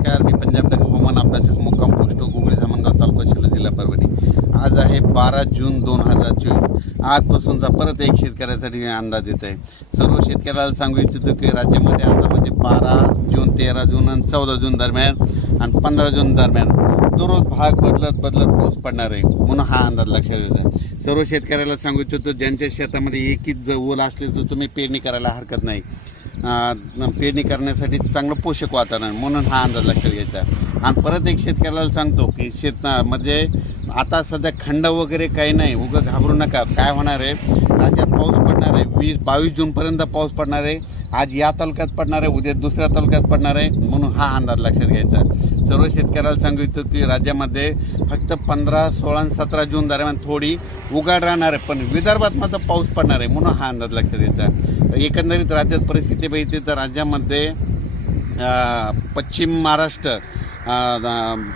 नमस्कार मी पंजाब बँक हवामान अभ्यासक मुक्काम पोस्ट गोगळे धामणगाव तालुका शिलो जिल्हा परभणी आज आहे बारा जून दोन हजार चोवीस आजपासूनचा परत एक शेतकऱ्यासाठी अंदाज येत आहे सर्व शेतकऱ्याला सांगू इच्छितो की राज्यामध्ये म्हणजे बारा जून तेरा जून आणि चौदा जून दरम्यान आणि पंधरा जून दरम्यान दररोज भाग बदलत बदलत पाऊस पडणार आहे म्हणून हा अंदाज लक्षात येतो सर्व शेतकऱ्याला सांगू इच्छितो ज्यांच्या शेतामध्ये एकीच जर ओल असले तर तुम्ही पेरणी करायला हरकत नाही पेरणी करण्यासाठी चांगलं पोषक वातावरण म्हणून हा अंदाज लक्षात घ्यायचा आणि परत एक शेतकऱ्याला सांगतो की शेत म्हणजे आता सध्या खंड वगैरे काही नाही उगं घाबरू नका काय होणार आहे राज्यात पाऊस पडणार आहे वीस बावीस जूनपर्यंत पाऊस पडणार आहे आज या तालुक्यात पडणार आहे उद्या दुसऱ्या तालुक्यात पडणार आहे म्हणून हा अंदाज लक्षात घ्यायचा सर्व शेतकऱ्याला सांगू इच्छितो की राज्यामध्ये फक्त पंधरा सोळा सतरा जून दरम्यान थोडी उघाड राहणार आहे पण विदर्भात मात्र पाऊस पडणार आहे म्हणून हा अंदाज लक्षात घ्यायचा एकंदरीत राज्यात परिस्थिती बघितली तर राज्यामध्ये पश्चिम महाराष्ट्र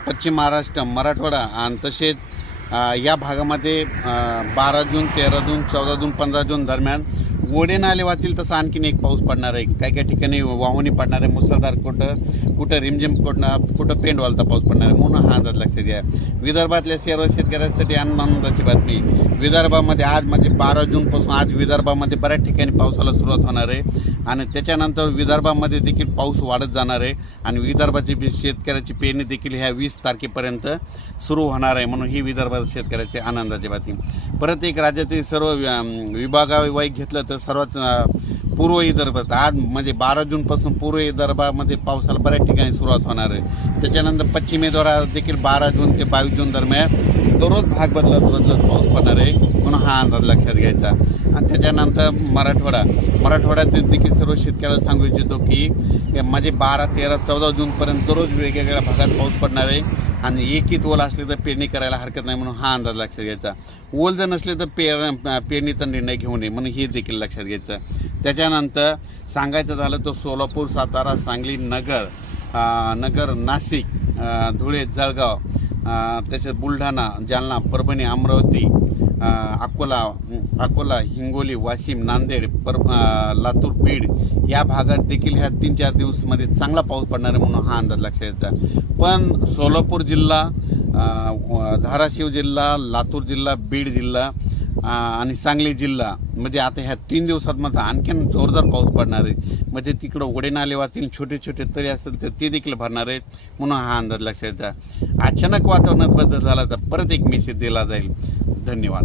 पश्चिम महाराष्ट्र मराठवाडा आणि तसेच या भागामध्ये बारा जून तेरा जून चौदा जून पंधरा जून दरम्यान ओढे नाले वाचतील तसं आणखीन एक पाऊस पडणार आहे काही काही ठिकाणी वाहुनी पडणार आहे मुसळधार कुठं कुठं रिमझिम कुठं कुठं पेंडवालचा पाऊस पडणार आहे म्हणून हा अंदाज लक्षात घ्या विदर्भातल्या सर्व शेतकऱ्यांसाठी आनंदाची बातमी विदर्भामध्ये आज म्हणजे बारा जूनपासून आज विदर्भामध्ये बऱ्याच ठिकाणी पावसाला सुरुवात होणार आहे आणि त्याच्यानंतर विदर्भामध्ये देखील पाऊस वाढत जाणार आहे आणि विदर्भाची शेतकऱ्याची पेरणी देखील ह्या वीस तारखेपर्यंत सुरू होणार आहे म्हणून ही विदर्भात शेतकऱ्याची आनंदाची बातमी परत एक राज्यातील सर्व विभागावाईक घेतलं तर तर सर्वात पूर्व विदर्भात आज म्हणजे बारा जूनपासून पूर्व विदर्भामध्ये पावसाला बऱ्याच ठिकाणी सुरुवात होणार आहे त्याच्यानंतर पश्चिमेद्वारा देखील बारा जून ते बावीस जून दरम्यान दररोज भाग बदलत बदलत पाऊस पडणार आहे म्हणून हा अंदाज लक्षात घ्यायचा आणि त्याच्यानंतर मराठवाडा मराठवाड्यात देखील सर्व शेतकऱ्याला सांगू इच्छितो की म्हणजे बारा तेरा चौदा जूनपर्यंत दररोज वेगवेगळ्या भागात पाऊस पडणार आहे आणि एकीत ओल असले तर पेरणी करायला हरकत नाही म्हणून हा अंदाज लक्षात घ्यायचा ओल जर नसले तर पेर पेरणीचा निर्णय घेऊ नये म्हणून हे देखील लक्षात घ्यायचं त्याच्यानंतर सांगायचं झालं तर सोलापूर सातारा सांगली नगर नगर नाशिक धुळे जळगाव त्याच्यात बुलढाणा जालना परभणी अमरावती अकोला अकोला हिंगोली वाशिम नांदेड पर लातूर बीड या भागात देखील ह्या तीन चार दिवसमध्ये चांगला पाऊस पडणार आहे म्हणून हा अंदाज लक्षात येतो पण सोलापूर जिल्हा धाराशिव जिल्हा लातूर जिल्हा बीड जिल्हा आणि सांगली जिल्हा म्हणजे आता ह्या तीन दिवसात मात्र आणखीन जोरदार पाऊस पडणार आहे म्हणजे तिकडं वडेनालेवातील छोटे छोटे तरी असतील तर ते देखील भरणार आहेत म्हणून हा अंदाज लक्षात द्या अचानक वातावरणात बदल झाला तर परत एक मेसेज दिला जाईल धन्यवाद